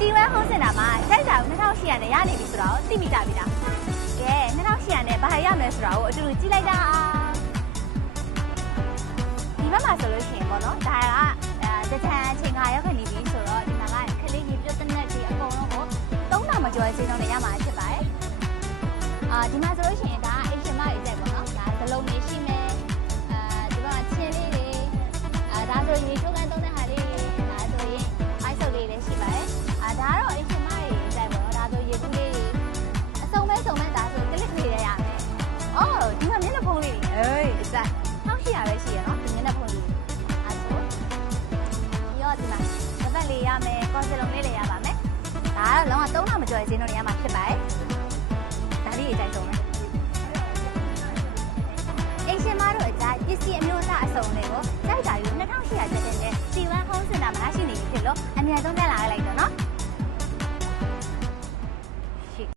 တီဝဲဟုံးစင်တာမှာစိုက်တာကို2800နဲ့ရနေပြီဆိုတော့သိမိကြပြီလားကဲ2800နဲ့ဘာရမလဲဆိုတာကိုအတူတူကြည့်လိုက်တာဒီဘက်မှာဆိုလို့ရှိရင်ပေါ့နော်ဒါကတကြံအချိန်ကရောက်ခဏနေပြီဆိုတော့ဒီမှာကခလေးကြီးပြုတ်တဲ့နဲ့ဒီအကုန်လုံးကို3000မကျော်ချင်းတော့လည်းရမှာဖြစ်ပါတယ်ဒီမှာဆိုလို့ရှိရင်ဒါအိမ်ရှင်မတွေကြိုက်ပေါ့နော်ဒါသလုံးလေးရှိမယ်ဒီမှာချင်းလေးတွေဒါဆိုရင်ချိုးကန်သုံးတဲ့ဟာလေးတွေဒါဆိုရင်အိုက်ဆုပ်လေးလည်းရှိပါတယ်ဒါကတော့အိမ်ရှင်မတွေကြိုက်ပေါ့နော်ဒါဆိုရေကူးလေးတွေအစုံမဲ့ဒါဆိုကလစ်လေးလည်းရမယ်အော်ဒီမှာမျက်နှာဖုံးလေးတွေအေးအစ1800ပဲရှိရနော်ဒီမျက်နှာဖုံးလေးဆိုပြီးတော့ဒီမှာတစ်ပတ်လေးရမယ်ကော်စလုံးလေးလည်းရပါမယ်ဒါကတော့လုံးဝ3000မကျော်တဲ့ဈေးနှုန်းတွေရမှာဖြစ်ပါတယ်ဒါလေးအကြိုက်ဆုံးပဲအိမ်ရှင်မတို့အကြိုက်ပစ္စည်းအမျိုးအစားအစုံတွေကိုကြိုက်တာယူ2800ကျပ်တဲ့စီဝမ်ဟုံးစင်တာမှာရှိနေပြီဖြစ်လို့အများဆုံး